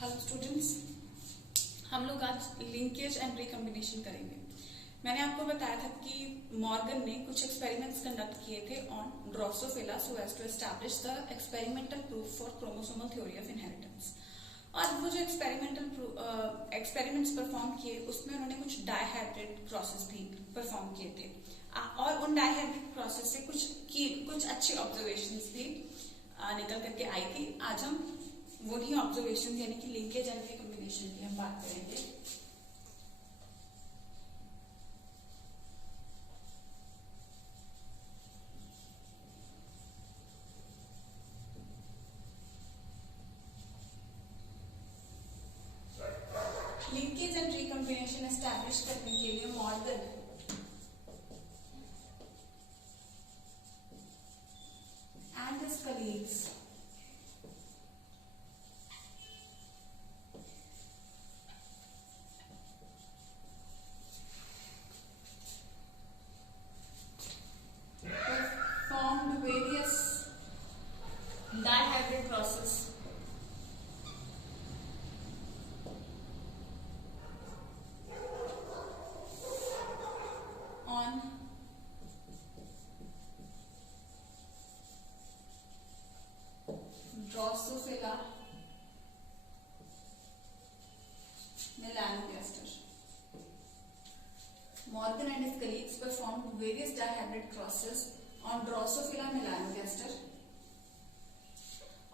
Hello students, हम लोग आज लिंकेज एंड रिकॉम्बिनेशन करेंगे। मैंने आपको बताया था कि मॉर्गन ने कुछ एक्सपेरिमेंट्स कंडक्ट किए थे on drosophila so as to establish the experimental proof for chromosomal theory of inheritance. और वो जो एक्सपेरिमेंट्स परफॉर्म किए उसमें उन्होंने कुछ डायहाइब्रिड क्रॉसेस भी परफॉर्म किए थे और उन डायहाइब्रिड क्रॉसेस से कुछ अच्छी ऑब्जर्वेशंस भी निकल करके आई थी। आज हम वही ऑब्जर्वेशन यानी कि लिंकेज एंड रिकॉम्बिनेशन की हम बात करेंगे। लिंकेज एंड रिकॉम्बिनेशन एस्टैब्लिश करने के लिए Morgan and his colleagues formed various dihybrid crosses on Drosophila melanogaster. Morgan and his colleagues performed various dihybrid crosses on Drosophila melanogaster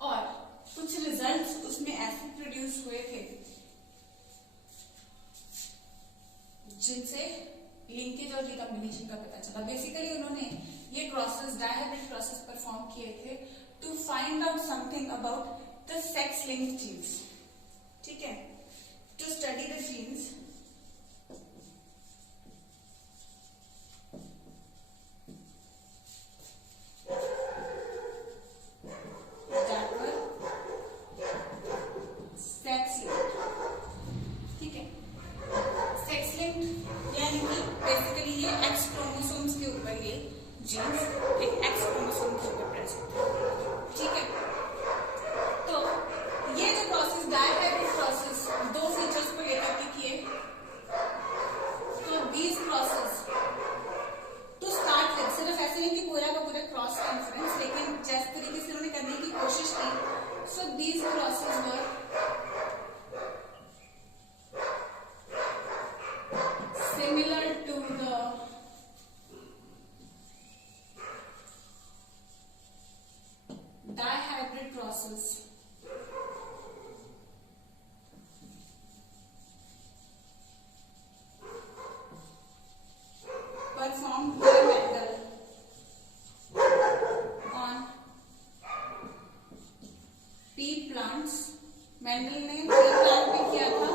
और कुछ रिजल्ट्स उसमें ऐसे प्रोड्यूस हुए थे जिनसे लिंकेज और रिकॉम्बिनेशन का पता चला। बेसिकली उन्होंने ये क्रॉसेस डायहाइब्रिड क्रॉसेस परफॉर्म किए थे to find out something about the sex linked genes. ठीक है, to study the genes genes एक एक्स क्रोमोसोम के ऊपर प्रेजेंट है। ठीक है, तो ये जो प्रोसेस डायहाइब्रिड प्रोसेस दो फीचर्स को लेकर के किए। तो these process to start with सिर्फ ऐसे नहीं कि पूरा का पूरा क्रॉस कॉन्फ्रेंस, लेकिन जिस तरीके से उन्होंने करने की कोशिश की, so these process were similar to the dihybrid process performed by Mendel on pea plants। Mendel ने pea plant पे किया था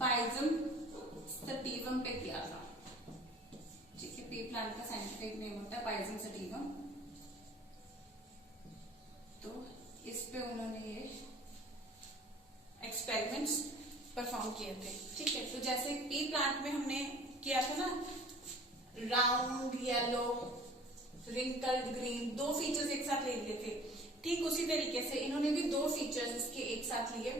पाइजम सटिवम पे किया था। ठीक है, pea plant का साइंटिफिक नेम होता है पाइजम सटिवम। तो इस पे उन्होंने ये एक्सपेरिमेंट्स परफॉर्म किए थे। ठीक है, तो जैसे पी प्लांट में हमने किया था ना, राउंड येलो रिंकल्ड ग्रीन, दो फीचर्स एक साथ ले लिए थे। ठीक उसी तरीके से इन्होंने भी दो फीचर्स इसके एक साथ लिए।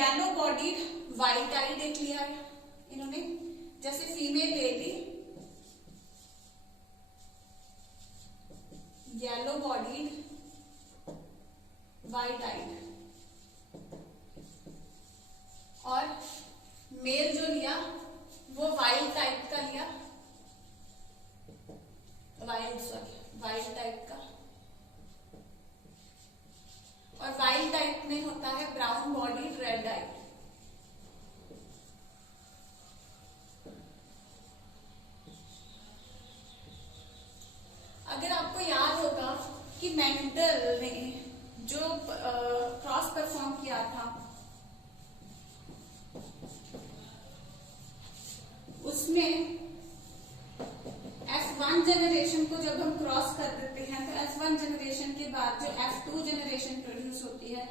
येलो बॉडीड वाइट आई देख लिया है इन्होंने, जैसे फीमेल ले ली येलो बॉडीड वाइट आइड, और मेल जो लिया वो वाइल्ड टाइप का लिया, वाइल्ड टाइप का। और वाइल्ड टाइप में होता है ब्राउन बॉडीड रेड आई। अगर आपको याद होगा कि मेंडल ने जो क्रॉस परफॉर्म किया था उसमें F1 जनरेशन को जब हम क्रॉस कर देते हैं तो F1 जनरेशन के बाद जो F2 जनरेशन प्रोड्यूस होती है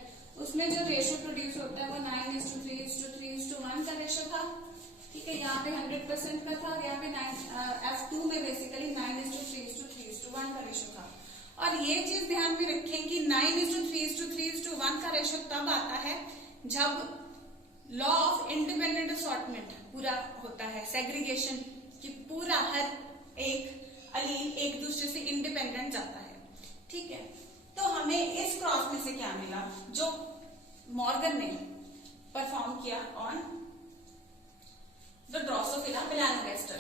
उसमें जो रेशो प्रोड्यूस होता है वो 9:3:3:1 का रेशो था। ठीक है, यहाँ पे 100% का था, यहाँ पे F2 में बेसिकली 9:3:3:1 का रेशो था। और ये चीज ध्यान में रखें कि 9:3:3:1 का रेशो तब आता है जब लॉ ऑफ इंडिपेंडेंट असॉर्टमेंट पूरा होता है, सेग्रीगेशन कि पूरा हर एक अलील एक दूसरे से इंडिपेंडेंट जाता है। ठीक है, तो हमें इस क्रॉस में से क्या मिला जो मॉर्गन ने परफॉर्म किया on the Drosophila melanogaster.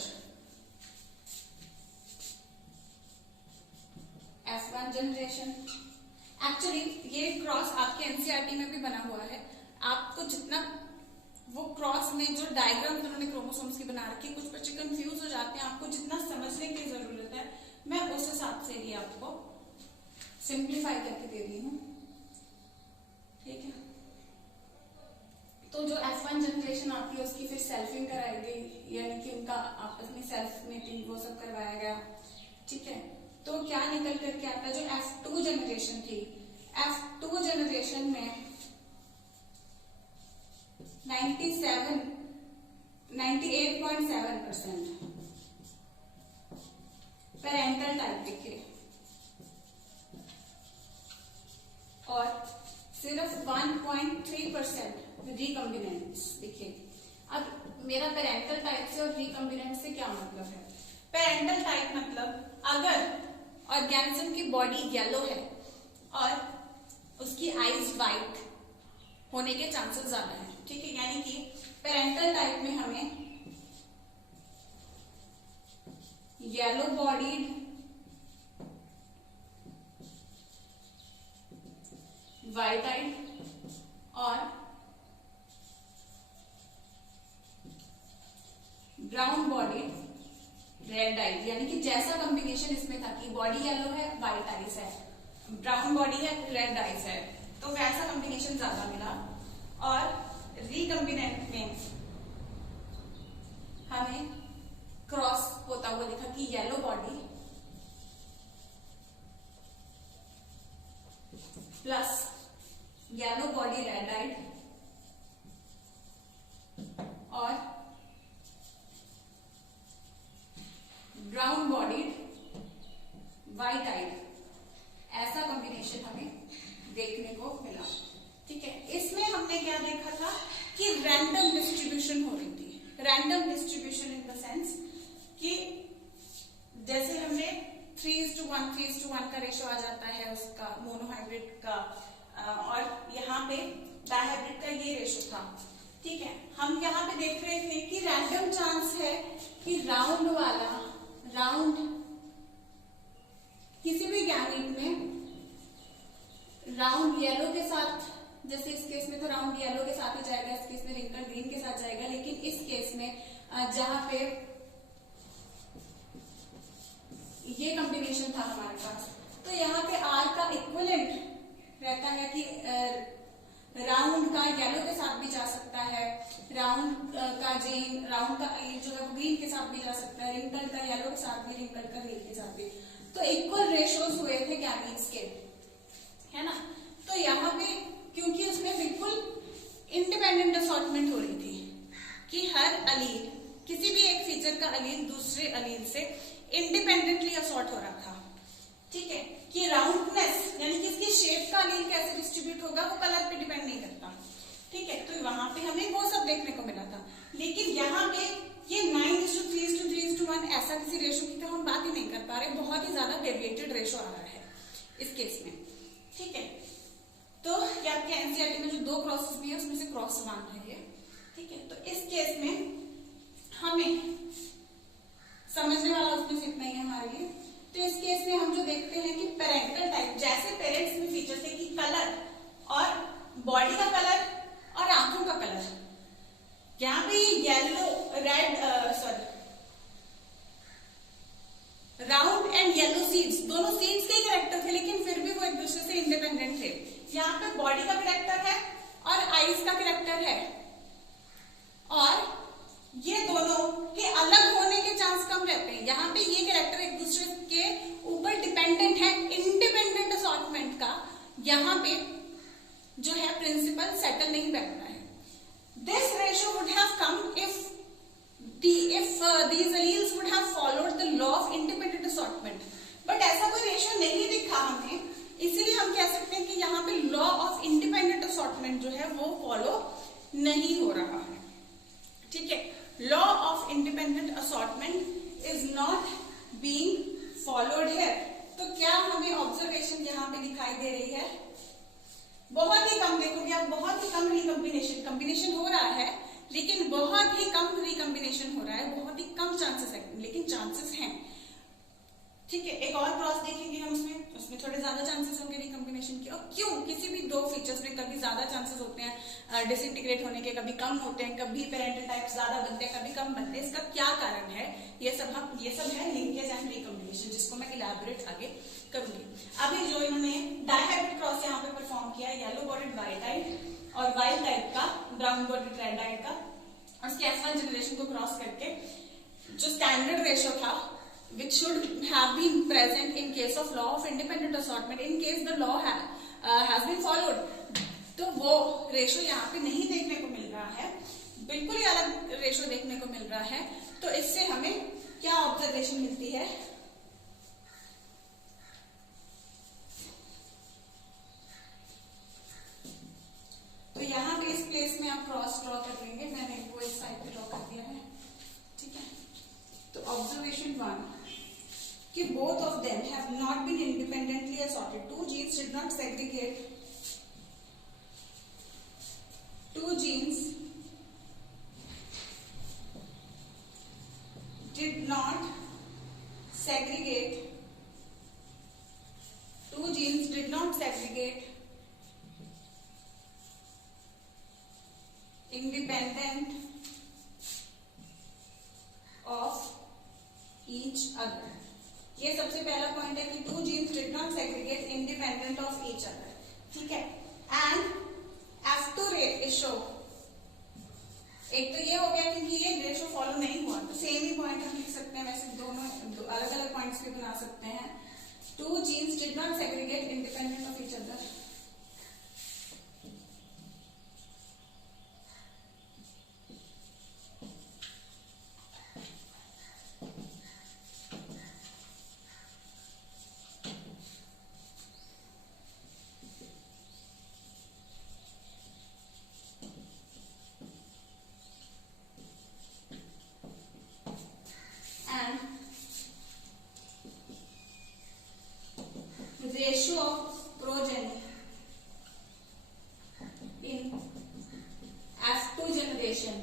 F1 generation, actually ये क्रॉस आपके एनसीईआरटी में भी बना हुआ है। आपको जितना वो क्रॉस में जो डायग्राम उन्होंने क्रोमोसोम्स की बना रखी, कुछ बच्चे कंफ्यूज हो जाते हैं, आपको जितना समझने की जरूरत है मैं उस हिसाब से ही आपको सिंप्लीफाई करके दे रही हूँ। ठीक है, तो जो F1 जनरेशन आपकी उसकी फिर सेल्फिंग कराई गई, यानी कि उनका आपस में सेल्फ मेटिंग वो सब करवाया गया। ठीक है, तो क्या निकल करके आता है जो F2 जनरेशन थी, F2 जनरेशन में 98.7% पेरेंटल टाइप दिखे और सिर्फ 1.3% रिकम्बिनेंट्स दिखे। अब मेरा पेरेंटल टाइप से और रिकम्बिनेंट से क्या मतलब है? पेरेंटल टाइप मतलब अगर ऑर्गेनिज्म की बॉडी येलो है और उसकी आईज वाइट होने के चांसेस ज्यादा है। ठीक है, यानी कि पेरेंटल टाइप में हमें येलो बॉडीड, वाइट आइड और ब्राउन बॉडीड रेड आइज, यानी कि जैसा कॉम्बिनेशन इसमें था कि बॉडी येलो है, व्हाइट आइज है, ब्राउन बॉडी है, रेड आइज है, तो वैसा कॉम्बिनेशन ज्यादा मिला। और रिकम्बिनेंट में हमें क्रॉस होता हुआ दिखा कि yellow body plus yellow body red eyed और ब्राउन बॉडीड व्हाइट आइड, ऐसा कॉम्बिनेशन हमें देखने को मिला। ठीक है, इसमें हमने क्या देखा था कि रैंडम डिस्ट्रीब्यूशन हो रही थी। Random distribution in the sense कि जैसे हमने 3:1 का रेशो आ जाता है उसका मोनोहाइब्रिड का, और यहाँ पे डायहाइब्रिड का ये रेशो था। ठीक है, हम यहाँ पे देख रहे थे कि रैंडम चांस है कि राउंड किसी भी गैमेट में राउंड येलो के साथ, जैसे इस केस में तो राउंड येलो के साथ ही जाएगा, इस केस में रिंकल ग्रीन के साथ जाएगा, लेकिन इस केस में जहां पे ये कॉम्बिनेशन था हमारे पास, तो यहाँ पे आर का इक्विवेलेंट रहता है कि राउंड का येलो के साथ भी जा सकता है, राउंड का जो है ग्रीन के साथ भी जा सकता है, रिंकल का येलो के साथ भी, रिंकल का ग्रीन के साथ भी। तो इक्वल रेशोज हुए थे गैमीट्स के, है ना। तो यहाँ पे क्योंकि उसमें बिल्कुल इंडिपेंडेंट असॉर्टमेंट हो रही थी कि हर अलील, किसी भी एक फीचर का अलील दूसरे अलील से इंडिपेंडेंटली असॉर्ट हो रहा था। ठीक है, कि राउंडनेस यानी कि इसकी शेप का अलील कैसे डिस्ट्रीब्यूट होगा वो कलर पे डिपेंड नहीं करता। ठीक है, तो वहां पे हमें वो सब देखने को मिला था, लेकिन यहाँ पे ये 9:3:3:1 ऐसा किसी रेशो की तो हम बात ही नहीं कर पा रहे, बहुत ही ज्यादा डेविएटेड रेशो आ रहा है इस केस में। ठीक है, तो ये आपके एनसीईआरटी में जो 2 क्रॉसेस भी है उसमें से क्रॉस 1 है ये। ठीक है, तो इस केस में हमें समझने वाला उसमें से इतना ही है हमारे लिए। तो इस केस में हम जो देखते हैं कि पेरेंटल टाइप, जैसे पेरेंट्स में फीचर थे कि कलर और बॉडी का कलर और आंखों का कलर, यहाँ पे yellow red round and yellow seeds, दोनों सीड्स के ही कैरेक्टर थे, लेकिन फिर भी वो एक दूसरे से इंडिपेंडेंट थे। यहाँ पे बॉडी का कैरेक्टर है और आईज का कैरेक्टर है, और ये दोनों के अलग होने के चांस कम रहते हैं। यहाँ पे ये कैरेक्टर एक दूसरे के ऊपर डिपेंडेंट है, इंडिपेंडेंट असॉर्टमेंट का यहाँ पे जो है प्रिंसिपल सेटल नहीं बैठता है। This ratio would have come if these alleles would have followed the law of independent assortment, but ऐसा कोई रेशो नहीं दिखा हमें नहीं हो रहा है, ठीक है। Law of independent assortment is not being followed here. तो क्या हमें ऑब्जर्वेशन यहाँ पे दिखाई दे रही है? बहुत ही कम, देखोगे आप, बहुत ही कम कॉम्बिनेशन हो रहा है, लेकिन बहुत ही कम रिकॉम्बिनेशन हो रहा है, बहुत ही कम चांसेस है, लेकिन चांसेस हैं, ठीक है। एक और क्रॉस देखेंगे हम उसमें थोड़े ज्यादा चांसेस होंगे रिकॉम्बिनेशन के। और क्यों? किसी भी दो फीचर्स में कभी ज्यादा चांसेस होते हैं डिसइंटीग्रेट होने के, कभी कम होते हैं, कभी पेरेंटल टाइप ज्यादा बनते हैं, कभी कम बनते हैं। इसका क्या कारण है? ये सब है लिंकेज एंड रिकॉम्बिनेशन, जिसको मैं इलैबोरेट आगे करूंगी। अभी जो इन्होंने डायहाइब्रिड क्रॉस यहाँ पे परफॉर्म किया है, येलो बॉडीड वाइट टाइप और वाइल्ड टाइप का, ब्राउन बॉडीड रेड टाइप का, और उसके S1 जनरेशन को क्रॉस करके जो स्टैंडर्ड रेशो था which should have been present in case of law of independent assortment, in case the law has been followed, तो वो रेशो यहाँ पे नहीं देखने को मिल रहा है, बिल्कुल ही अलग रेशो देखने को मिल रहा है। तो इससे हमें क्या ऑब्जर्वेशन मिलती है? तो यहाँ पे इस प्लेस में आप क्रॉस ड्रॉ कर लेंगे, मैंने वो इस साइड पे ड्रॉ कर दिया है, ठीक है। तो ऑब्जर्वेशन 1 कि both of them have not been independently assorted. Two genes did not segregate. Two genes did not segregate. Two genes did not segregate independent of each other. ये सबसे पहला पॉइंट है कि two genes did not segregate independent of each other, ठीक है। And F2 ratio, एक तो ये हो गया क्योंकि ये रेशो फॉलो नहीं हुआ, तो सेम ही पॉइंट हम लिख सकते हैं, वैसे दोनों अलग अलग पॉइंट्स भी बना सकते हैं। Two genes did not segregate independent of each other, ratio of progeny in F2 generation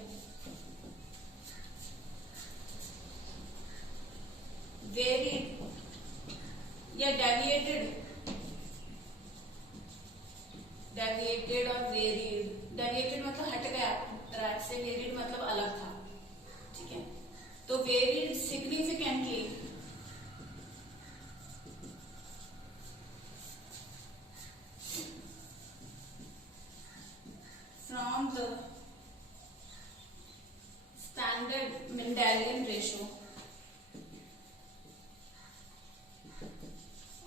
varied या deviated और varied, deviated मतलब हट गया ट्रैक से, varied मतलब अलग था, ठीक है। तो varied significantly from the standard Mendelian ratio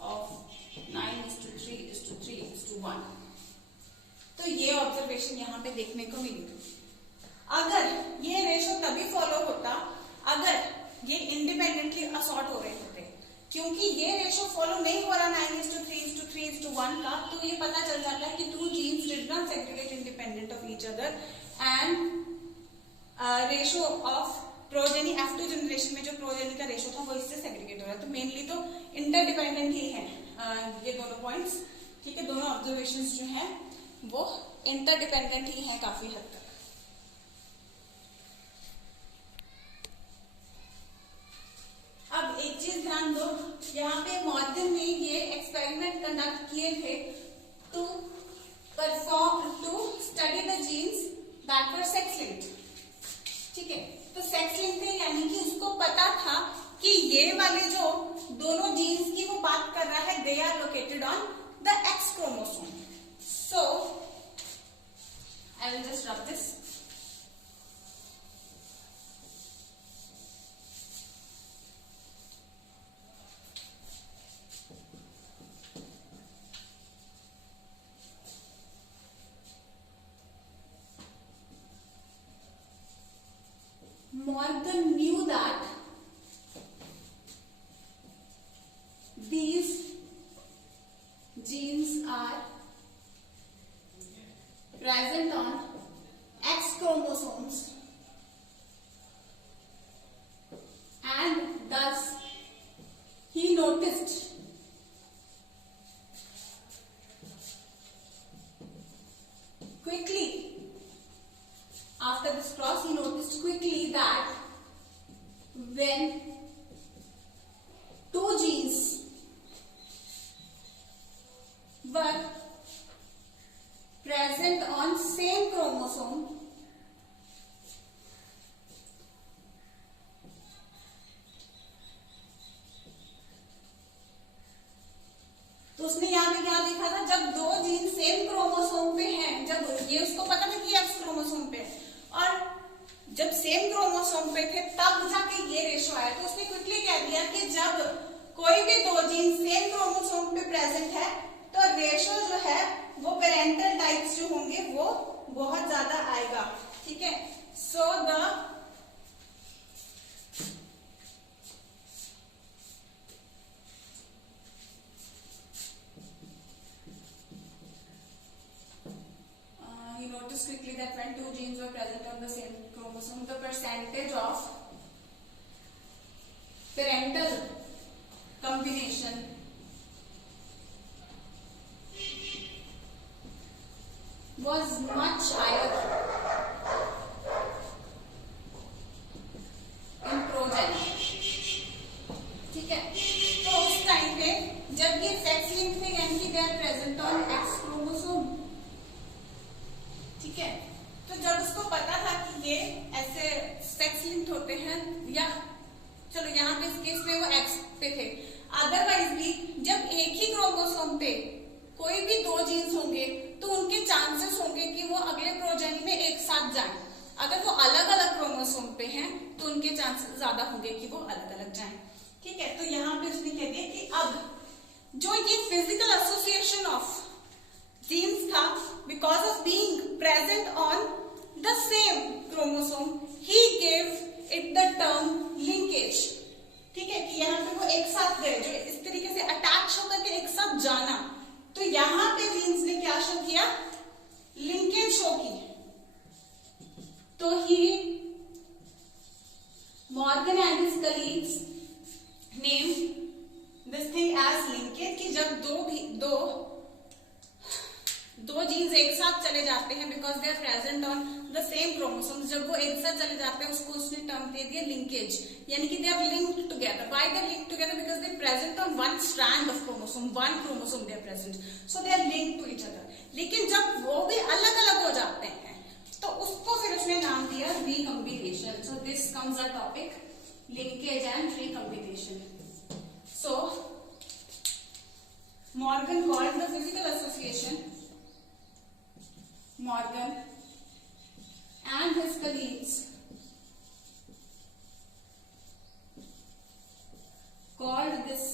of 9:3:3:1। तो ये ऑब्जर्वेशन यहाँ पे देखने को मिली। अगर ये रेशो तभी फॉलो होता अगर ये इंडिपेंडेंटली असॉर्ट हो रहे होते, क्योंकि ये रेशो फॉलो नहीं हो रहा 9:3:3:1 का, तो ये पता चल जाता है कि two genes did not segregate independent of each other and ratio of progeny F2 generation में जो प्रोजेनी का रेशो था वो इससे सेग्रीगेट हो रहा है। तो मेनली तो इंटरडिपेंडेंट ही है ये दोनों पॉइंट्स, ठीक है। दोनों ऑब्जर्वेशंस जो हैं वो इंटरडिपेंडेंट ही हैं काफी हद तक। अब एक चीज ध्यान दो, यहाँ पे मॉर्गन ने ये एक्सपेरिमेंट कंडक्ट किए थे to study the genes that were sex linked, ठीक है। तो सेक्स लिंक्ड थे यानी कि उसको पता था कि ये वाले जो दोनों जीन्स की वो बात कर रहा है, they are located on the X chromosome. So I will just rub this. Morgan knew that these genes are present on X chromosomes, and thus he noticed quickly, after this cross, he noticed quickly that when two genes were present on same chromosome, तो उसने यहाँ पे क्या देखा था, जब दो gene same chromosome पे हैं, जब ये उसको पता था कि एक्स क्रोमोसोम पे और जब सेम क्रोमोसोम पे थे तब जाके ये रेशो आया। तो उसने क्विकली कह दिया कि जब कोई भी दो जीन सेम क्रोमोसोम पे प्रेजेंट है तो रेशो जो है वो पेरेंटल टाइप्स जो होंगे वो बहुत ज्यादा आएगा। ठीक है, so the he noticed quickly that when two genes were present on the same chromosome, the percentage of parental combination was much higher in progeny। ठीक है, तो उस टाइम पे जब ये सेक्स लिंक थे यानी कि they are present on X chromosome. ठीक है, तो जब उसको पता था कि ये ऐसे सेक्स लिंक्ड होते हैं, या चलो यहाँ पे इस केस में वो एक्स पे थे, अदरवाइज भी जब एक ही क्रोमोसोम पे कोई भी दो जीन्स होंगे तो उनके चांसेस होंगे कि वो अगले प्रोजेनी में एक साथ जाएं। अगर वो अलग अलग क्रोमोसोम पे हैं तो उनके चांसेस ज्यादा होंगे कि वो अलग अलग जाएं। ठीक है, तो यहाँ पे उसने कह दिया कि अब जो ये फिजिकल एसोसिएशन ऑफ genes था, because of being present on the same chromosome, he gave it the term linkage। ठीक है, कि यहाँ पे वो एक साथ गए, जो इस तरीके से अटैच होकर के एक साथ जाना, तो यहाँ पे जीन्स ने क्या शो किया, लिंकेज शो की। तो ही Morgan and his colleagues name this thing as linkage, कि जब दो जीन्स एक साथ चले जाते हैं because they are present on the same chromosomes, जब वो एक साथ चले जाते हैं उसको उसने टर्म दे दिया लिंकेज, यानी कि they are linked together. Why they are linked together? Because they present on one strand of chromosome, one chromosome they are present, so they are linked to each other. लेकिन जब वो भी अलग अलग हो जाते हैं तो उसको फिर उसने नाम दिया recombination. So this comes a topic linkage and recombination. So Morgan called the physical association, Morgan and his colleagues called this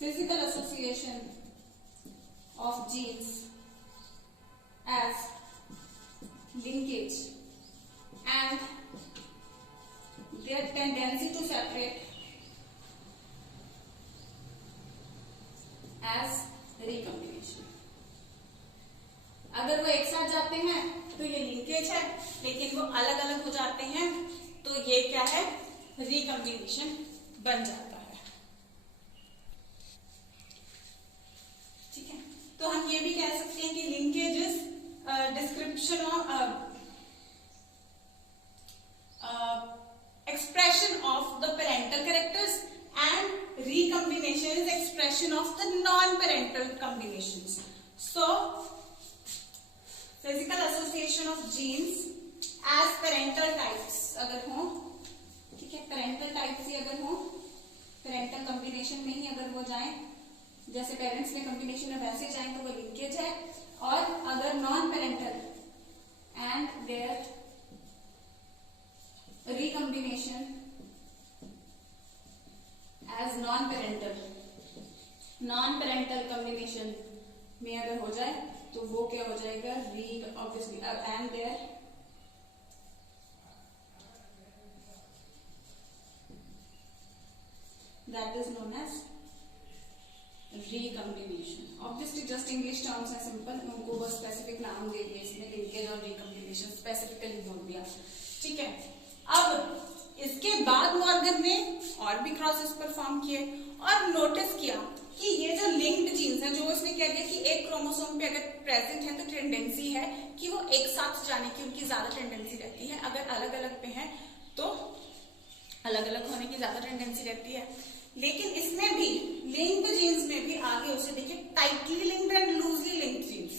physical association of genes as linkage, and their tendency to separate as recombination। अगर वो एक साथ जाते हैं तो ये linkage है, लेकिन वो अलग अलग हो जाते हैं तो ये क्या है, रिकम्बिनेशन बन जाता है। ठीक है, तो हम ये भी कह सकते हैं कि linkage is description of expression of the parental characters, and recombination is expression of the non-parental combinations. So physical association of genes as parental types अगर हो, ठीक है, parental types ही अगर हो, parental combination में ही अगर वो जाए, जैसे पेरेंट्स में combination में वैसे जाए तो वो लिंकेज है, और अगर non parental and their recombination as non-parental combination में अगर हो जाए तो वो क्या हो जाएगा, obviously and there that is known as recombination, obviously just English terms है, सिंपल, उनको बस स्पेसिफिक नाम दे दिए इसमें, लिंकेज और रिकम्बिनेशन स्पेसिफिकली बोल दिया, ठीक है। अब इसके बाद मॉर्गन ने और भी क्रॉसेस परफॉर्म किए और नोटिस किया कि ये जो लिंक्ड जीन्स है, जो उसने कह दिया कि एक क्रोमोसोम पे अगर प्रेजेंट है तो टेंडेंसी है कि वो एक साथ जाने की उनकी ज्यादा टेंडेंसी रहती है, अगर अलग अलग पे है तो अलग अलग होने की ज्यादा टेंडेंसी रहती है। लेकिन इसमें भी लिंक्ड जीन्स में भी आगे उसे देखिए tightly linked and loosely linked genes,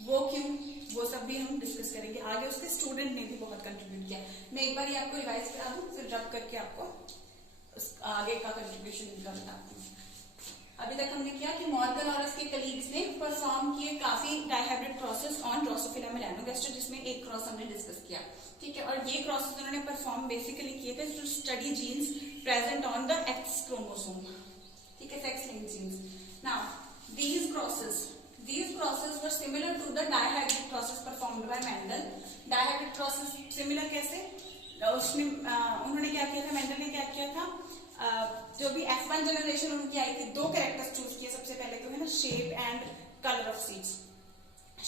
वो क्यों, वो सब भी हम डिस्कस करेंगे आगे। उसके स्टूडेंट ने भी बहुत कंट्रीब्यूट किया। मैं एक बार ये आपको रिवाइज करा दूं, फिर रब करके आपको आगे का कंट्रीब्यूशन इनका बताती हूँ। अभी तक हमने किया कि मॉर्गन और उसके कलीग्स ने परफॉर्म किए काफी dihybrid crosses on Drosophila melanogaster, जिसमें एक क्रॉस हमने डिस्कस किया, ठीक है। और ये क्रॉसेस उन्होंने परफॉर्म बेसिकली किए थे to study genes present on the X chromosome, ठीक है, sex linked genes. Now these crosses were similar to the dihybrid process performed by Mendel. Dihybrid process similar कैसे, उसमें उन्होंने क्या किया था, मेंडल ने क्या किया था, जो भी F1 जनरेशन उनकी आई थी, दो कैरेक्टर्स चूज किए सबसे पहले तो है ना, shape and colour of seeds,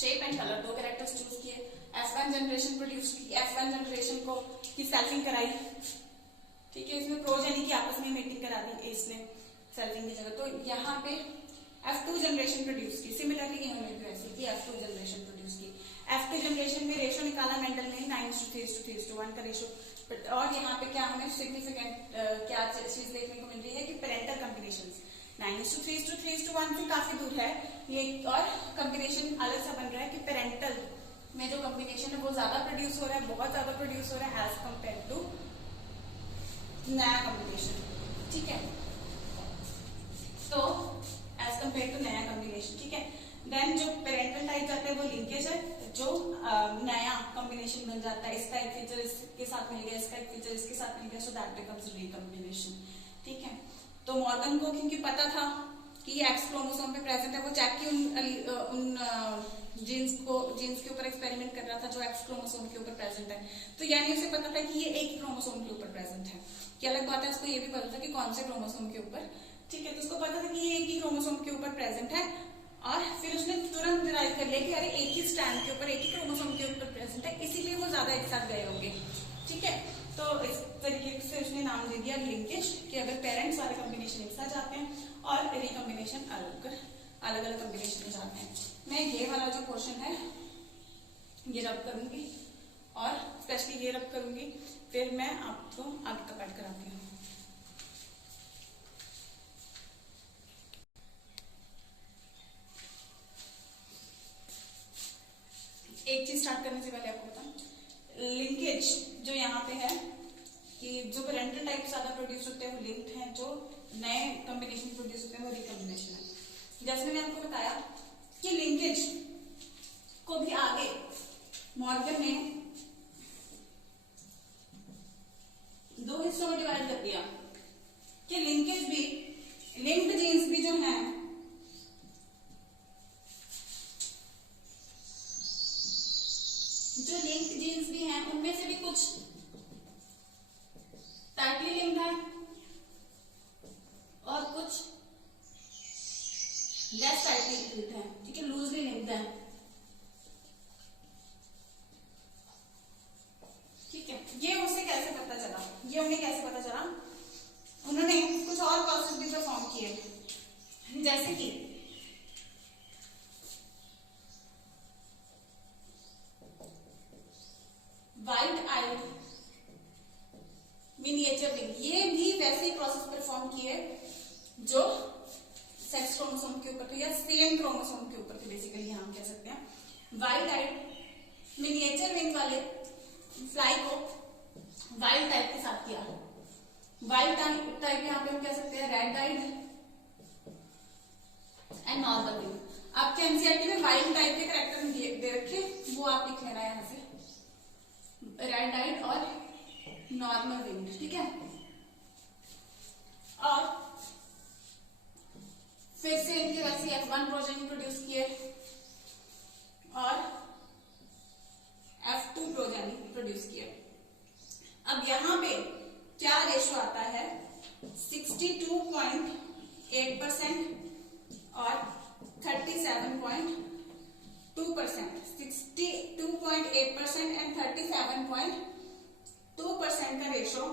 shape and colour दो कैरेक्टर्स चूज किए। F1 जनरेशन प्रोड्यूस की, F1 जनरेशन को की सेल्फिंग कराई, ठीक है, इसमें प्रोजेनी की आपस में मीटिंग करा दी इसने सेल्फिंग की जगह। तो यहाँ पे F2 जनरेशन प्रोड्यूस की, सिमिलरली इन्होंने भी ऐसे की F2 जनरेशन प्रोड्यूस की। F2 जनरेशन में रेशो निकाला मेंडल ने 9:3:3:1 का रेशो। और यहाँ पे क्या हमें सिग्निफिकेंट क्या चीज देखने को मिल रही है कि पेरेंटल कॉम्बिनेशंस 9:3:3:1 से काफी दूर है ये, और कॉम्बिनेशन अलग सा बन रहा है कि पेरेंटल में जो कॉम्बिनेशन है वो ज्यादा प्रोड्यूस हो रहा है, बहुत ज्यादा प्रोड्यूस हो रहा है एज कम्पेयर टू नया कॉम्बिनेशन, ठीक है, तो एज कम्पेयर टू नया कॉम्बिनेशन, ठीक है। देन जो पेरेंटल टाइप जाता है वो लिंकेज है, जो नया कॉम्बिनेशन बन जाता है, इसका एक फीचर इसके साथ मिल गया, इसका एक फीचर इसके साथ मिल गया, सो दैट बिकम्स रिकॉम्बिनेशन, ठीक है। तो मॉर्गन को क्योंकि पता था कि ये एक्स क्रोमोसोम पे प्रेजेंट है, वो चेक की उन जीन्स के ऊपर एक्सपेरिमेंट कर रहा था जो एक्स क्रोमोसोम के ऊपर प्रेजेंट है, तो यानी उसे पता था कि ये एक ही क्रोमोसोम के ऊपर प्रेजेंट है। क्या अलग बात है, उसको ये भी पता था कि कौन से क्रोमोसोम के ऊपर, ठीक है, तो उसको पता था कि ये एक ही क्रोमोसोम के ऊपर प्रेजेंट है, और फिर उसने तुरंत डिराइव कर लिया कि अरे एक ही स्ट्रैंड के ऊपर, एक ही क्रोमोसोम के ऊपर प्रेजेंट है, इसीलिए वो ज्यादा एक साथ गए होंगे, ठीक है। तो इस तरीके से उसने नाम दे दिया लिंकेज, कि अगर पेरेंट्स वाले कॉम्बिनेशन एक साथ जाते हैं और रिकॉम्बिनेशन अलग अलग कॉम्बिनेशन में जाते हैं। मैं ये वाला जो पोर्शन है ये रब करूंगी और स्पेशली ये रब करूंगी, फिर मैं आपको आगे का पार्ट कराती हूँ। एक चीज स्टार्ट करने से पहले आपको बताऊं, लिंकेज जो यहाँ पे है कि जो पेरेंटल टाइप ज्यादा प्रोड्यूस होते हैं वो लिंक्ड हैं, जो नए कॉम्बिनेशन प्रोड्यूस होते हैं वो रिकॉम्बिनेशन है। जैसे मैंने आपको बताया कि लिंकेज को भी आगे मॉर्गन ने दो हिस्सों में डिवाइड कर दिया कि लिंकेज भी, लिंक्ड जीन्स भी जो हैं जो लिंक्ड जीन्स भी हैं उनमें से भी कुछ टाइटली लिंक्ड है और कुछ लेस टाइटली लिंक्ड है, ठीक है, लूजली लिंक्ड है, ठीक है। ये उसे कैसे पता चला, ये उन्हें कैसे पता चला, उन्होंने कुछ और प्रोसेस भी परफॉर्म किए, जैसे कि वाइट आइड मिनिएचर लिंक, ये भी वैसे ही प्रोसेस परफॉर्म किए जो सेक्स क्रोमोसोम के ऊपर थे या सेम क्रोमोसोम के ऊपर थे, बेसिकली हम कह सकते हैं। वाइट आइड मिनिएचर विंग वाले फ्लाई को वाइल्ड टाइप के साथ किया, वाइल्ड टाइप यहाँ पे हम कह सकते हैं red eyed and normal wing. आपके एनसीईआरटी में वाइल्ड टाइप के कैरेक्टर दे रखे, वो आप लिख लेना यहाँ से, रेड आइड और नॉर्मल विंग, ठीक है। और फिर से इनके वैसे F1 प्रोजेनी प्रोड्यूस किए और F2 प्रोजेनी प्रोड्यूस किए। अब यहां पे क्या रेशो आता है, 62.8% और 37.2%, 62.8% एंड 37.2% का रेशो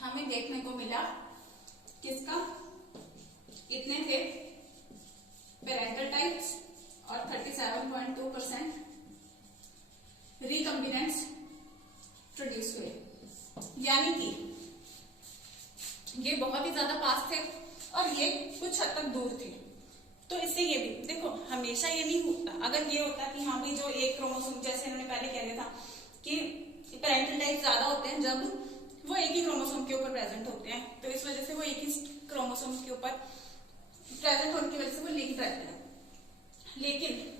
हमें देखने को मिला। किसका? कितने थे पेरेंटल टाइप्स और 37.2% रिकम्बिनेंट्स प्रोड्यूस हुए। यानी कि ये बहुत ही ज्यादा पास थे और ये कुछ हद तक दूर थे। तो इससे ये भी देखो, हमेशा ये नहीं होता। अगर ये होता कि हाँ भाई जो एक क्रोमोसोम, जैसे इन्होंने पहले कह दिया था कि पेरेंटल टाइप ज्यादा होते हैं जब वो एक ही क्रोमोसोम के ऊपर प्रेजेंट होते हैं, तो इस वजह से वो एक ही क्रोमोसोम के ऊपर प्रेजेंट होने की वजह से वो लिंक्ड रहते हैं। लेकिन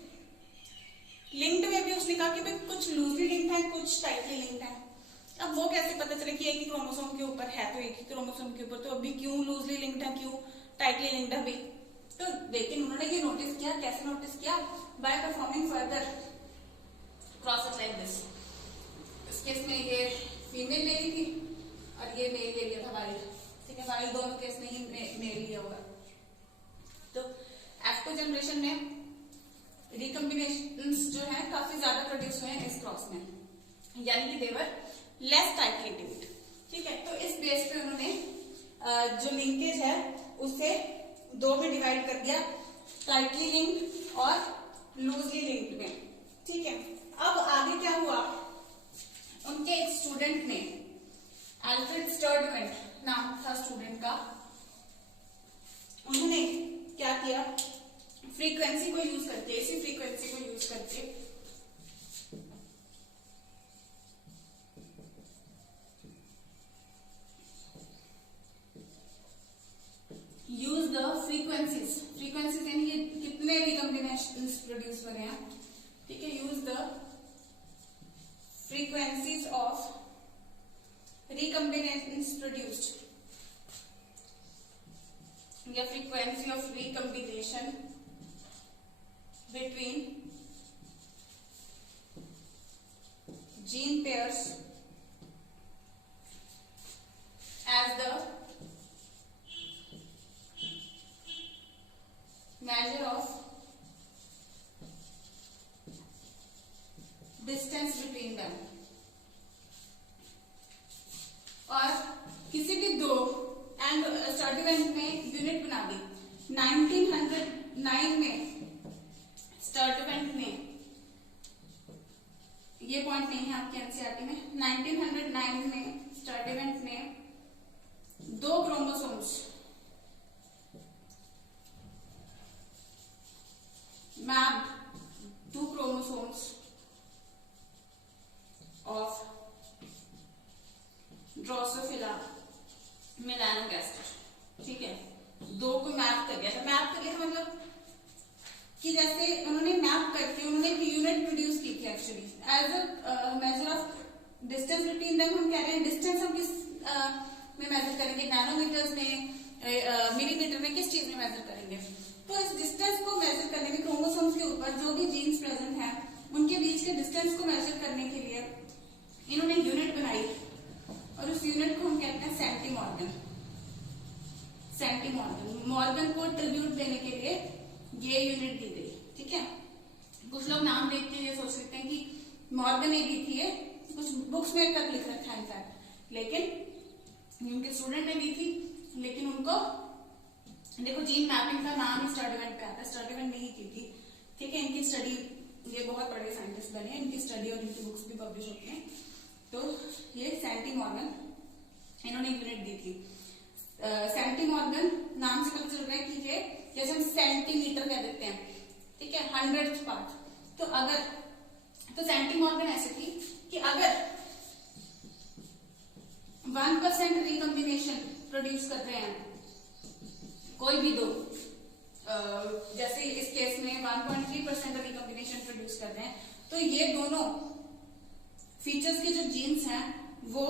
लिंक्ड में भी उसने कहा कि भाई कुछ लूजली लिंक्ड है, कुछ टाइटली लिंक्ड है। अब वो कैसे पता चले कि एक ही क्रोमोसोम के ऊपर है तो एक ही क्रोमोसोम के ऊपर, तो अभी क्यों लूजली लिंक्ड है, क्यों टाइटली लिंक्ड है भाई? तो लेकिन उन्होंने ये नोटिस किया। कैसे नोटिस किया? By performing further crosses like this. इस केस में ये फीमेल ले ली थी और ये मेल ले लिया था वाइल्ड। ठीक है, वाइल्ड दोनों केस में ही मेल लिया होगा। तो F2 जनरेशन में रिकम्बिनेशंस जो है काफी ज्यादा प्रोड्यूस हुए हैं इस क्रॉस में, यानी कि देवर लेस टाइटली लिंक्ड। ठीक है, तो इस बेस पे उन्होंने जो लिंकेज है उसे दो में डिवाइड कर दिया, टाइटली लिंक्ड और लूजली लिंक्ड में। ठीक है, अब आगे क्या हुआ? उनके एक स्टूडेंट ने, अल्फ्रेड स्टर्डवेंट नाम था स्टूडेंट का, उन्होंने क्या किया? फ्रीक्वेंसी को यूज करके, इसी फ्रीक्वेंसी को यूज करके यूज द फ्रीक्वेंसीज यानी ये कितने रिकम्बिनेशंस प्रोड्यूस हो रहे हैं। ठीक है, use the frequencies of recombinations produced या frequency of recombination between gene pairs as the measure of distance between them। और किसी भी दो एंड स्टर्डवेंट में यूनिट बना दी। 1909 में स्टर्डवेंट ने, ये पॉइंट नहीं है आपके एनसीईआरटी में, 1909 में स्टर्डवेंट ने दो chromosomes mapped, to chromosomes of drosophila melanogaster. ठीक है, दो को मैप कर दिया था। मैप कर लिया मतलब कि जैसे उन्होंने मैप करके उन्होंने एक यूनिट प्रोड्यूस की थी actually as a measure of distance between them. हम कह रहे हैं डिस्टेंस हम किस में मेजर करेंगे? नैनोमीटर्स में, मिलीमीटर में, किस चीज में मेजर करेंगे? तो इस डिस्टेंस को मेजर करने में क्रोमोसोम्स के ऊपर जो भी जीन्स प्रेजेंट हैं उनके बीच के डिस्टेंस को मेजर करने के लिए इन्होंने यूनिट बनाई और उस यूनिट को हम कहते हैं सेंटीमॉर्गन। मॉर्गन को ट्रिब्यूट देने के लिए ये यूनिट दी गई। ठीक है, कुछ लोग नाम देख के ये सोच लेते हैं कि मॉर्गन ने दी थी, कुछ बुक्स में तक लिख रखा है इनफैक्ट, लेकिन उनके स्टूडेंट ने दी थी। लेकिन उनको देखो जीन मैपिंग का नाम ही स्टर्डवेंट पे आता है, स्टर्डवेंट ने ही की थी। ठीक है, इनकी स्टडी, ये बहुत बड़े साइंटिस्ट बने हैं, इनकी स्टडी और इनकी बुक्स भी पब्लिश होती हैं। तो ये सेंटीमॉर्गन इन्होंने यूनिट दी थी। सेंटीमॉर्गन नाम से पता चल रहा है कि ये जैसे हम सेंटीमीटर कह देते हैं, ठीक है, 100th पार्ट। तो अगर तो सेंटीमॉर्गन ऐसे थी कि अगर 1% रिकम्बिनेशन प्रोड्यूस कर रहे हैं कोई भी दो, जैसे इस केस में 1.3% रिकम्बिनेशन प्रोड्यूस कर रहे हैं, तो ये दोनों फीचर्स के जो जीन्स हैं वो,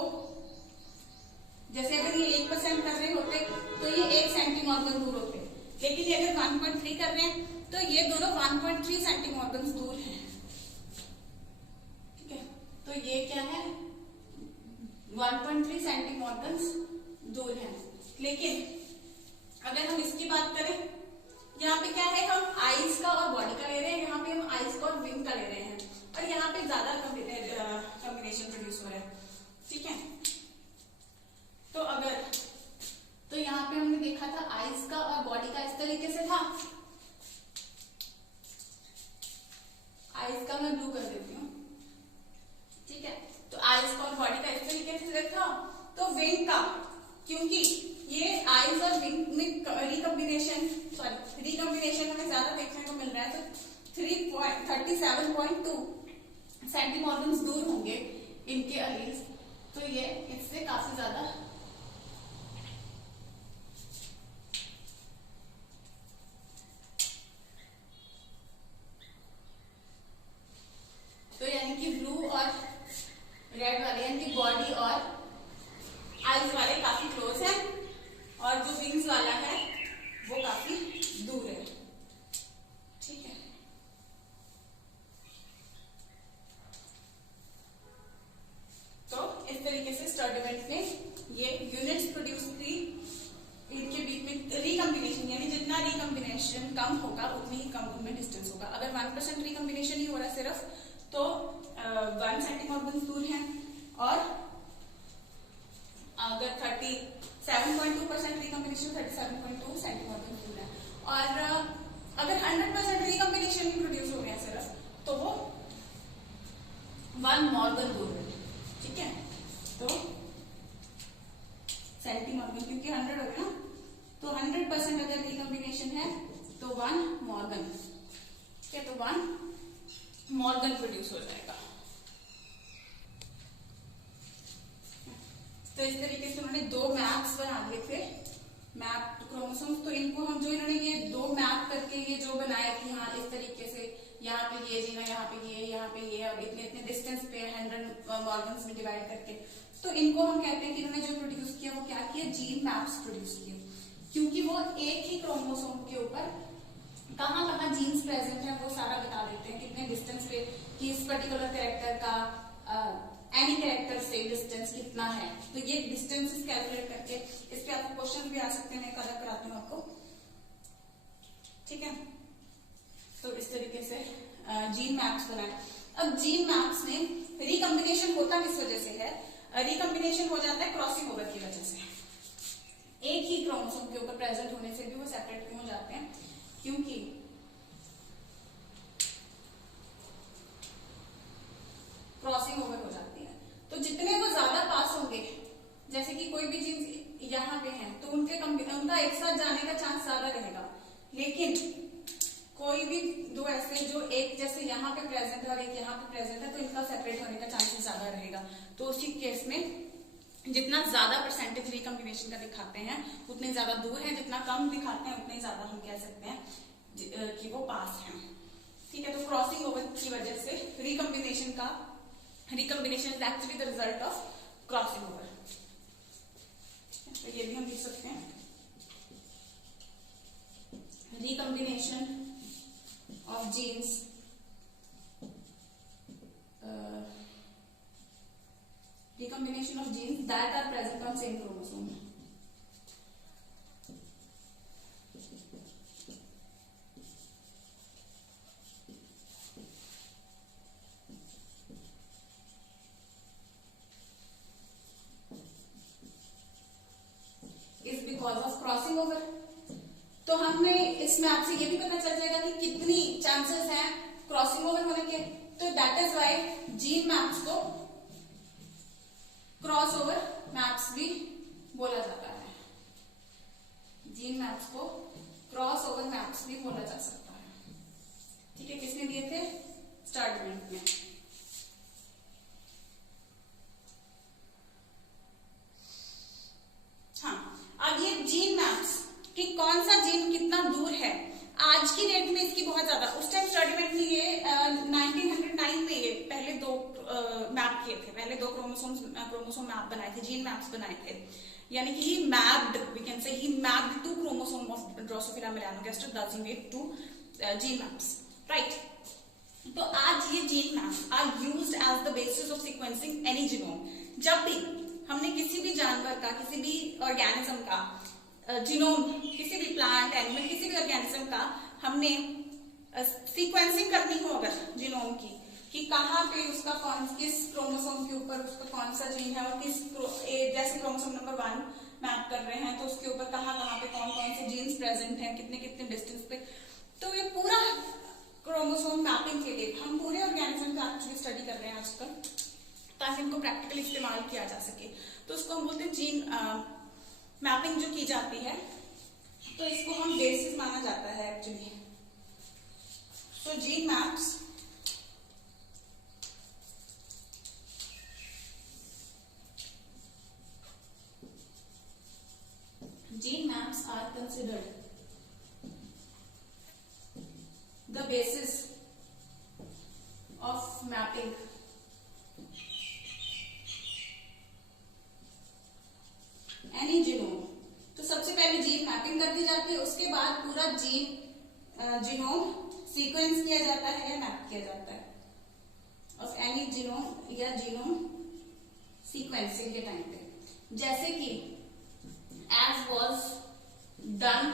जैसे अगर ये 1% कर रहे होते तो ये 1 सेंटीमॉर्गन दूर होते, लेकिन ये अगर 1.3 कर रहे हैं तो ये दोनों 1.3 सेंटीमॉर्गन दूर हैं। ठीक है, तो ये क्या है? 1.3 सेंटीमॉर्गन दूर हैं। लेकिन अगर हम इसकी बात करें यहाँ पे क्या है, हम आईज का और बॉडी का ले रहे हैं, यहाँ पे हम आईज का और विंग का ले रहे हैं, और यहाँ पे ज्यादा कॉम्बिनेशन प्रोड्यूस हो रहा है, ठीक है। तो यहाँ पे हमने देखा था आईज का और बॉडी का इस तरीके से था। आईज का मैं ब्लू कर देती हूँ, ठीक है। तो आईज का और बॉडी का इस तरीके से था। तो विंग का, क्योंकि ये आईज और विंग में रिकॉम्बिनेशन हमें ज्यादा देखने को मिल रहा है, तो 37.2 सेंटीमॉर्गन्स दूर होंगे इनके अलील्स, तो ये इससे काफी ज्यादा तो यानी कि ब्लू और रेड वाले यानी कि बॉडी और आईज वाले काफी क्लोज है, और जो विंग्स वाला है वो काफी दूर है, ठीक है। तो इस तरीके से स्टर्डमेंट ने ये यूनिट्स प्रोड्यूस की, इनके बीच में रिकॉम्बिनेशन, यानी जितना रिकॉम्बिनेशन कम होगा उतनी ही कम उनमें डिस्टेंस होगा। अगर 1% रिकॉम्बिनेशन ही हो रहा है सिर्फ, तो 1 सेंटीमॉर्गन दूर है, और अगर 37.2% रिकॉम्बिनेशन 37.2 सेंटीमॉर्गन दूर है, और अगर 100% रिकॉम्बिनेशन ही प्रोड्यूस हो रहे हैं सिर्फ, तो वो 1 मॉर्गन दूर है, ठीक है। तो सेंटीमॉर्गन क्योंकि 100 हो गया ना, तो 100% अगर रिकॉम्बिनेशन है तो 1 मॉर्गन, ठीक है। तो 1 मॉर्गन प्रोड्यूस हो जाएगा। तो इस तरीके से उन्होंने 2 मैप्स बना दिए थे, मैप क्रोमोसोम्स। तो इनको हम जो इन्होंने ये 2 मैप करके ये जो बनाया कि हाँ इस तरीके से यहाँ पे ये जीना, यहाँ पे ये, और इतने इतने डिस्टेंस पे 100 मॉर्गन्स में डिवाइड करके, तो इनको हम कहते हैं कि इन्होंने जो प्रोड्यूस किया वो क्या किया, जीन मैप्स प्रोड्यूस किए, क्योंकि वो एक ही क्रोमोसोम के ऊपर कहाँ कहाँ जीन्स प्रेजेंट है वो सारा बता देते हैं, कितने डिस्टेंस पे, कि इस पर्टिकुलर कैरेक्टर का एनी कैरेक्टर से डिस्टेंस कितना है। तो ये डिस्टेंसेस कैलकुलेट करके, इस पे आपको क्वेश्चन भी आ सकते हैं, मैं कलर कराती हूँ आपको, ठीक है। तो इस तरीके से जीन मैप्स बनाए। अब जीन मैप्स में रिकॉम्बिनेशन होता किस वजह से है, रिकॉम्बिनेशन हो जाता है क्रॉसिंग ओवर की वजह से। एक ही क्रोमोसोम के ऊपर प्रेजेंट होने से भी वो सेपरेट क्यों हो जाते हैं, क्योंकि क्रॉसिंग ओवर हो जाती है। तो जितने वो ज्यादा पास होंगे, जैसे कि कोई भी चीज यहाँ पे है तो उनका एक साथ जाने का चांस ज्यादा रहेगा, लेकिन कोई भी 2 ऐसे जो एक जैसे यहाँ पे प्रेजेंट है और एक यहाँ पे प्रेजेंट है, तो इनका सेपरेट होने का चांसेस ज्यादा रहेगा। तो उसी केस में जितना ज्यादा परसेंटेज रिकॉम्बिनेशन का दिखाते हैं उतने ज्यादा दूर है, जितना कम दिखाते हैं उतने ज्यादा हम कह सकते हैं कि वो पास हैं, ठीक है। तो क्रॉसिंग ओवर की वजह से recombination is actually the result of crossing over. तो ये भी हम लिख सकते हैं, recombination of genes recombination of genes that are present on same chromosome. Is because of crossing over. तो हमें इसमें आपसे ये भी पता चल जाएगा कि कितनी चांसेस हैं क्रॉसिंग ओवर होने के। तो that is why gene maps को क्रॉस ओवर मैप्स भी बोला जाता है, जीन मैप्स को क्रॉस ओवर मैप्स भी बोला जा सकता है, ठीक है। किसने दिए थे, स्टर्डमेंट में। हाँ, अब ये जीन मैप्स कि कौन सा जीन कितना दूर है, आज की डेट में इसकी बहुत ज्यादा, उस टाइम स्टडीमेंट ने ये 1909 में ये पहले 2 मैप किए थे, पहले 2 क्रोमोसोम मैप बनाए थे, जीन मैप्स बनाए थे, यानी कि ही मैप्ड, वी कैन से ही mapped 2 chromosome of drosophila melanogaster thus he made 2 gene maps, right. तो आज ये gene maps are used as the basis of sequencing any genome. जब भी हमने किसी भी जानवर का, किसी भी ऑर्गेनिज्म का जीनोम किसी भी प्लांट एनिमल किसी भी ऑर्गेनिज्म का हमने सीक्वेंसिंग करनी हो अगर जीनोम की, कि कहाँ पे उसका किस क्रोमोसोम के ऊपर उसका कौन सा जीन है और किस जैसे क्रोमोसोम नंबर 1 मैप कर रहे हैं तो उसके ऊपर कहाँ कहाँ पे कौन कौन से जीन्स प्रेजेंट हैं, कितने कितने डिस्टेंस पे। तो ये पूरा क्रोमोसोम मैपिंग के लिए हम पूरे ऑर्गेनिज्म का एक्चुअली स्टडी कर रहे हैं आजकल, ताकि इनको प्रैक्टिकली इस्तेमाल किया जा सके। तो उसको हम बोलते हैं जीन मैपिंग जो की जाती है, तो इसको हम बेसिस माना जाता है actually. So gene maps are considered the basis of mapping any genome। तो सबसे पहले जीन मैपिंग कर दी जाती है, उसके बाद पूरा जीनोम सीक्वेंस किया जाता है या मैप किया जाता है ऑफ एनी जीनोम या जीनोम सीक्वेंसिंग के टाइम पे, जैसे कि as was done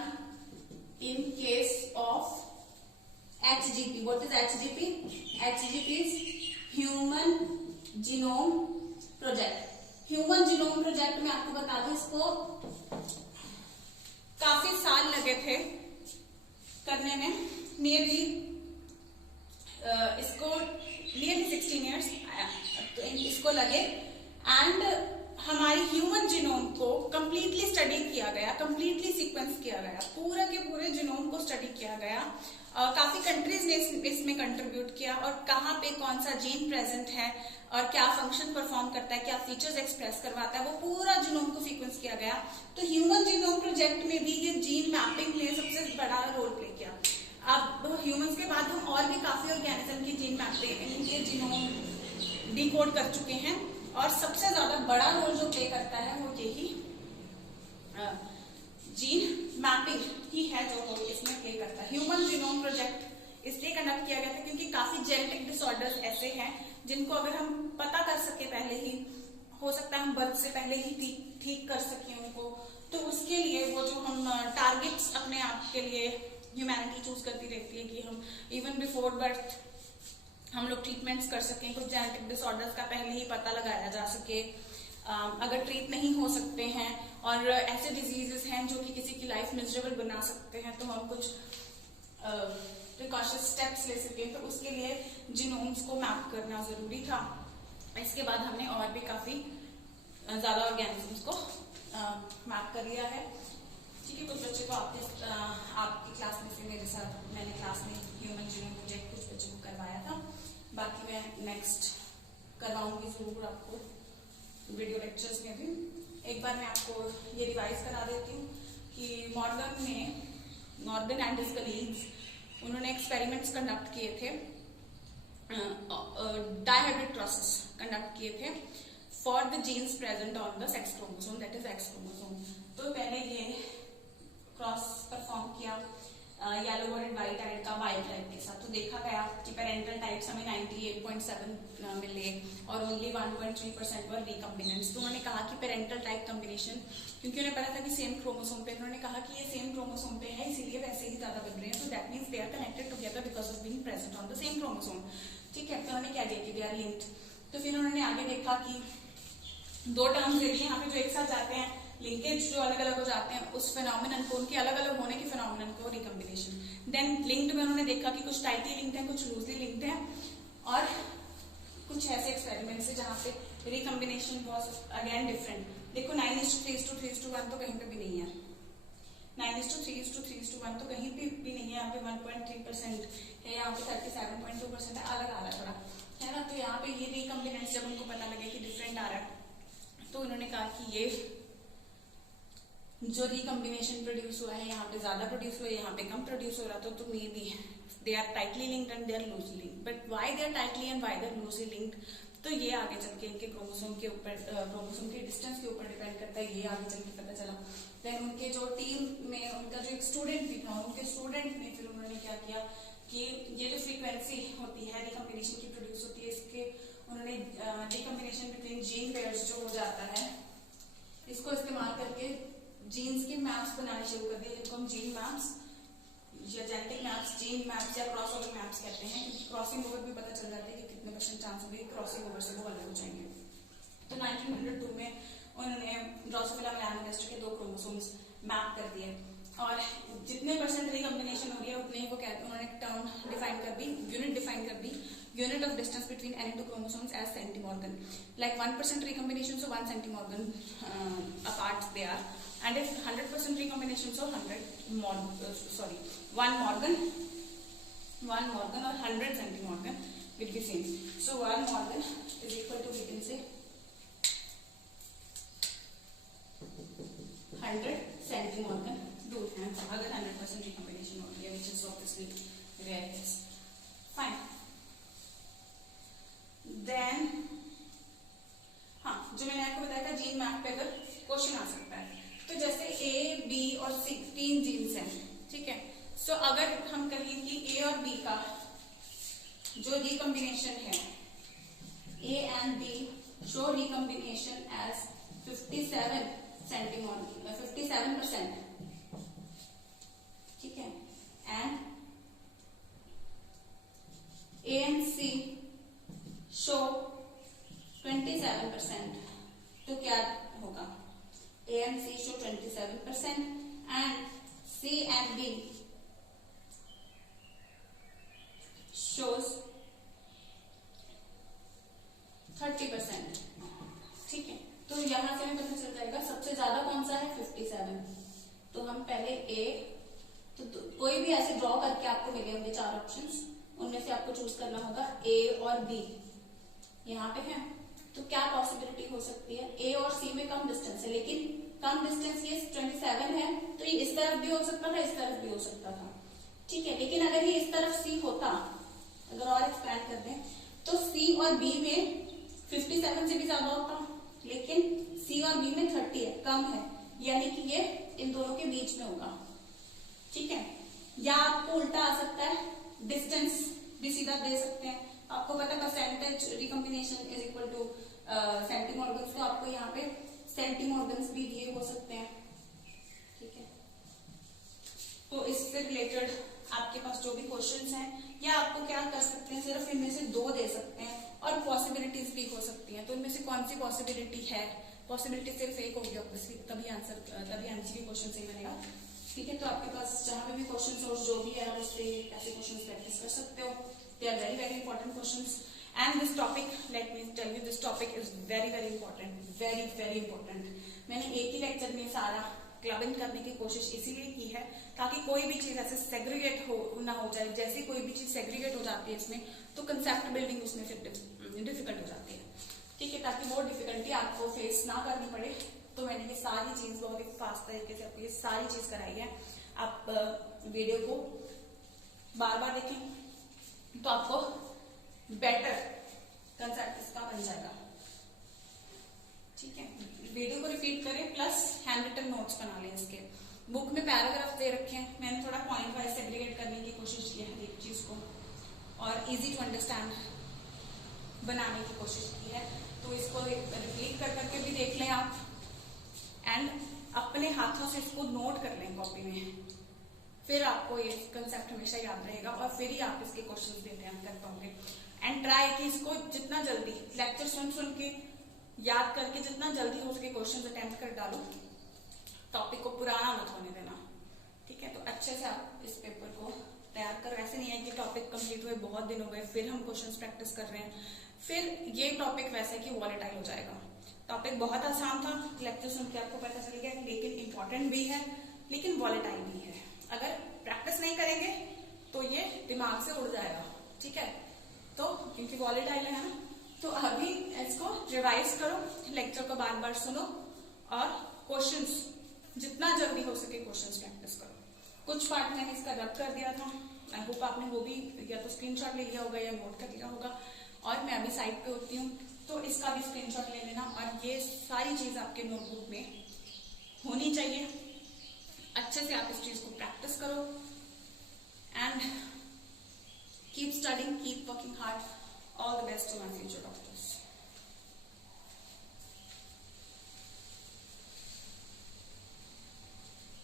in case of HGP। What is HGP? HGP is Human Genome Project। Human genome project में आपको बता दूं, इसको काफी साल लगे थे करने में, नियरली 16 years तो इसको लगे। एंड हमारी ह्यूमन जीनोम को कंप्लीटली स्टडी किया गया, कंप्लीटली सीक्वेंस किया गया, पूरा के पूरे जीनोम को स्टडी किया गया। काफी कंट्रीज ने इसमें कंट्रीब्यूट किया, और कहाँ पे कौन सा जीन प्रेजेंट है और क्या फंक्शन परफॉर्म करता है, क्या फीचर्स एक्सप्रेस करवाता है, वो पूरा जीनोम को सीक्वेंस किया गया। तो ह्यूमन जीनोम प्रोजेक्ट में भी ये जीन मैपिंग ने सबसे बड़ा रोल प्ले किया। अब ह्यूमंस के बाद हम और भी काफी ऑर्गेनिज्म की जीन मैपिंग, इनके जीनोम डिकोड कर चुके हैं, और सबसे ज्यादा बड़ा रोल जो प्ले करता है वो यही जीन मैपिंग ही है जो रोल इसमें प्ले करता है। ह्यूमन जीनोम प्रोजेक्ट इसलिए कंडक्ट किया गया था क्योंकि काफी जेनेटिक डिसऑर्डर्स ऐसे हैं जिनको अगर हम पता कर सके पहले ही, हो सकता है हम बर्थ से पहले ही ठीक कर सके उनको, तो उसके लिए वो जो हम टारगेट्स अपने आप के लिए ह्यूमैनिटी चूज करती रहती है कि हम इवन बिफोर बर्थ हम लोग ट्रीटमेंट्स कर सकें, कुछ जेनेटिक डिसऑर्डर्स का पहले ही पता लगाया जा सके। अगर ट्रीट नहीं हो सकते हैं और ऐसे डिजीजेस हैं जो कि किसी की लाइफ मिजरेबल बना सकते हैं, तो हम कुछ प्रिकॉशंस स्टेप्स ले सकें, तो उसके लिए जीनोम्स को मैप करना जरूरी था। इसके बाद हमने और भी काफी ज्यादा ऑर्गेनिजम्स को मैप कर लिया है। ठीक है, कुछ बच्चे को आपकी क्लास में से मेरे साथ मैंने क्लास में ह्यूमन जीनोम प्रोजेक्ट कुछ बच्चों को करवाया था, बाकी मैं नेक्स्ट करवाऊंगी जरूर आपको वीडियो लेक्चर्स में भी। एक बार मैं आपको ये रिवाइज करा देती हूँ कि मॉर्गन एंड हिज कलीग्स उन्होंने एक्सपेरिमेंट्स कंडक्ट किए थे, डायहाइब्रिड प्रोसेस कंडक्ट किए थे for the jeans present on the sex chromosome, that is x chromosome. तो पहले ये क्रॉस परफॉर्म किया येलो बॉर्डेड व्हाइट एड का वाइल्ड टाइप के साथ, तो देखा गया कि पेरेंटल टाइप्स हमें 98.7 मिले और ओनली 1.3% वर रिकम्बिनेंट्स। तो उन्होंने कहा कि पेरेंटल टाइप कॉम्बिनेशन, क्योंकि उन्हें पता था कि सेम क्रोमोसोम पे, उन्होंने कहा कि ये सेम क्रोमोसोम पे है इसीलिए वैसे ही ज्यादा बन रहे हैं, तो that means they are connected together because of being present on the same chromosome. ठीक है, तो उन्होंने क्या दिया कि दे आर लिंक्ड। तो फिर उन्होंने आगे देखा कि दो टर्म्स दे दिए यहाँ पे जो एक साथ जाते हैं, लिंकेज जो अलग अलग हो जाते हैं, उस फेनोमेनन को, उनके अलग अलग होने के फेनोमेनन को रिकम्बिनेशन। देन लिंक्ड में उन्होंने देखा कि कुछ टाइटली लिंक्ड है, कुछ लूजली लिंक्ड है, और कुछ ऐसे एक्सपेरिमेंट्स है जहां पे रिकम्बिनेशन वाज अगेन डिफरेंट। देखो 9:3:3:1 तो कहीं पे भी नहीं है, 9:3:3:1 तो कहीं पे भी नहीं है, यहाँ पे 1.3% है, यहाँ पे 37.2% है, अलग आ रहा है थोड़ा, है ना। तो यहाँ पे ये रिकम्बिनेंट्स जब उनको पता लगे कि डिफरेंट आ रहा है, तो उन्होंने कहा कि ये जो रिकम्बिनेशन प्रोड्यूस हुआ है यहाँ पे ज्यादा प्रोड्यूस हुआ है, यहाँ पे कम प्रोड्यूस हो रहा था, तो maybe they are tightly linked and they are loosely linked. But why they are tightly and why they are loosely linked, तो ये आगे चल के इनके क्रोमोसोम के ऊपर, क्रोमोसोम के डिस्टेंस के ऊपर डिपेंड करता है, ये आगे चल के पता चला। देन उनके जो टीम में उनका जो एक स्टूडेंट भी था, उनके स्टूडेंट ने फिर उन्होंने क्या किया कि ये जो फ्रीक्वेंसी होती है रिकम्बिनेशन की प्रोड्यूस होती है, इसके उन्होंने रिकम्बिनेशन बिटवीन जीन पेयर्स जो हो जाता है, इसको इस्तेमाल करके जीन्स के मैप्स बनाने शुरू कर दिए, जिनको हम जीन मैप्स या जेनेटिक मैप्स, जीन मैप्स या क्रॉस ओवर मैप्स कहते हैं, क्योंकि क्रॉसिंग ओवर भी पता चल जाता है कि कितने % चांस होंगे क्रॉसिंग ओवर से वो अलग हो जाएंगे। तो 1902 में उन्होंने ड्रोसोफिला मेलानोगास्टर के 2 क्रोमोसोम्स मैप कर दिए, और जितने % रिकॉम्बिनेशन हो रही है उतने ही वो कहते, उन्होंने टर्म डिफाइन कर दी, यूनिट डिफाइन कर दी, unit of distance between any 2 chromosomes as centimorgan. Like 1% recombination, so 1 centimorgan apart they are, and if 100% recombination, so 1 morgan or 100 centimorgan will be same. So 1 morgan is equal to, we can say, 100 centimorgan दूर है अगर 100% recombination हो रही है, which is obviously rare case. Fine. Then हाँ, जो मैंने आपको बताया था जीन मैप पे अगर क्वेश्चन आ सकता है, तो जैसे A, B और C 3 जीन्स हैं, ठीक है। सो अगर हम कहें कि A और B का जो रिकॉम्बिनेशन है, A and B show recombination as 57%, ठीक है, and A and C show 27%, तो क्या होगा? A and C show 27% and C and B shows 30%, ठीक है। तो यहां से हमें पता चल जाएगा सबसे ज्यादा कौन सा है, 57। तो हम पहले A, तो कोई भी ऐसे ड्रॉ करके आपको मिले होंगे 4 ऑप्शंस, उनमें से आपको चूज करना होगा A और B यहाँ पे है। तो क्या पॉसिबिलिटी हो सकती है? A और C में कम डिस्टेंस है, लेकिन कम डिस्टेंस ये 27 है, तो ये इस तरफ भी हो सकता था, इस तरफ भी हो सकता था, ठीक है। लेकिन अगर ये इस तरफ C होता, अगर और एक्सपैंड कर दें, तो C और B में 57 से भी ज्यादा होता, लेकिन C और B में 30 है, कम है, यानी कि ये इन दोनों के बीच में होगा, ठीक है। या आपको उल्टा आ सकता है, डिस्टेंस भी सीधा दे सकते हैं। आपको पता है percentage recombination is equal to centimorgans, तो आपको यहाँ पे सेंटीमॉर्गन्स भी दिए हो सकते हैं, ठीक है। तो इससे रिलेटेड आपके पास जो भी क्वेश्चंस हैं, या आपको क्या कर सकते हैं, सिर्फ इनमें से 2 दे सकते हैं और पॉसिबिलिटीज भी हो सकती हैं। तो इनमें से कौन सी पॉसिबिलिटी है? पॉसिबिलिटी सिर्फ एक होगी ऑब्वियसली, तभी आंसर की क्वेश्चन सही बनेगा, ठीक है। तो आपके पास जहां पे भी क्वेश्चन हो, जो भी है, उससे ऐसे क्वेश्चन प्रैक्टिस कर सकते हो। They are very very important question, and this topic, let me tell you, this topic is very very important, very very important. मैंने एक ही लेक्चर में सारा क्लबिंग करने की कोशिश इसीलिए की है ताकि कोई भी चीज ऐसे सेग्रीगेट ना हो जाए। जैसे कोई भी चीज सेग्रीगेट हो जाती है इसमें, तो कंसेप्ट बिल्डिंग उसमें फिर डिफिकल्ट हो जाती है, ठीक है। ताकि वो डिफिकल्टी आपको फेस ना करनी पड़े, तो मैंने ये सारी चीज बहुत ही फास्ट तरीके से आपको ये सारी चीज कराई है। आप वीडियो को बार बार देखें तो आपको बेटर कंसेप्ट इसका बन जाएगा, ठीक है। वीडियो को रिपीट करें, प्लस हैंड रिटन नोट्स बना लें। इसके बुक में पैराग्राफ दे रखे हैं, मैंने थोड़ा पॉइंट वाइज सेग्रीगेट करने की कोशिश की है हर एक चीज को, और इजी टू अंडरस्टैंड बनाने की कोशिश की है। तो इसको रिपीट कर करके भी देख लें आप, एंड अपने हाथों से इसको नोट कर लें कॉपी में, फिर आपको ये कंसेप्ट हमेशा याद रहेगा, और फिर ही आप इसके क्वेश्चन देते हैं कर पाओगे। एंड ट्राई कि इसको जितना जल्दी लेक्चर सुन के याद करके जितना जल्दी हो सके क्वेश्चन अटेम्प्ट कर डालो, टॉपिक को पुराना मत होने देना, ठीक है। तो अच्छे से आप इस पेपर को तैयार करो। ऐसे नहीं है कि टॉपिक कंप्लीट हुए बहुत दिन हो गए फिर हम क्वेश्चंस प्रैक्टिस कर रहे हैं, फिर ये टॉपिक वैसे कि वॉलेटाइल हो जाएगा। टॉपिक बहुत आसान था, लेक्चर सुन के आपको पता चल गया, लेकिन इंपॉर्टेंट भी है, लेकिन वॉलेटाइल भी है। अगर प्रैक्टिस नहीं करेंगे तो ये दिमाग से उड़ जाएगा, ठीक है। तो क्योंकि वॉलेटाइल है ना, तो अभी इसको रिवाइज करो, लेक्चर को बार बार सुनो, और क्वेश्चंस जितना जल्दी हो सके क्वेश्चंस प्रैक्टिस करो। कुछ पार्ट मैंने इसका रब कर दिया था, आई होप आपने वो भी या तो स्क्रीनशॉट ले लिया होगा या नोट कर लिया होगा, और मैं अभी साइड पे होती हूँ तो इसका भी स्क्रीनशॉट ले लेना, और ये सारी चीज आपके नोटबुक में होनी चाहिए। अच्छे से आप इस चीज को प्रैक्टिस करो, and keep studying, keep working hard. All the best to my future doctors.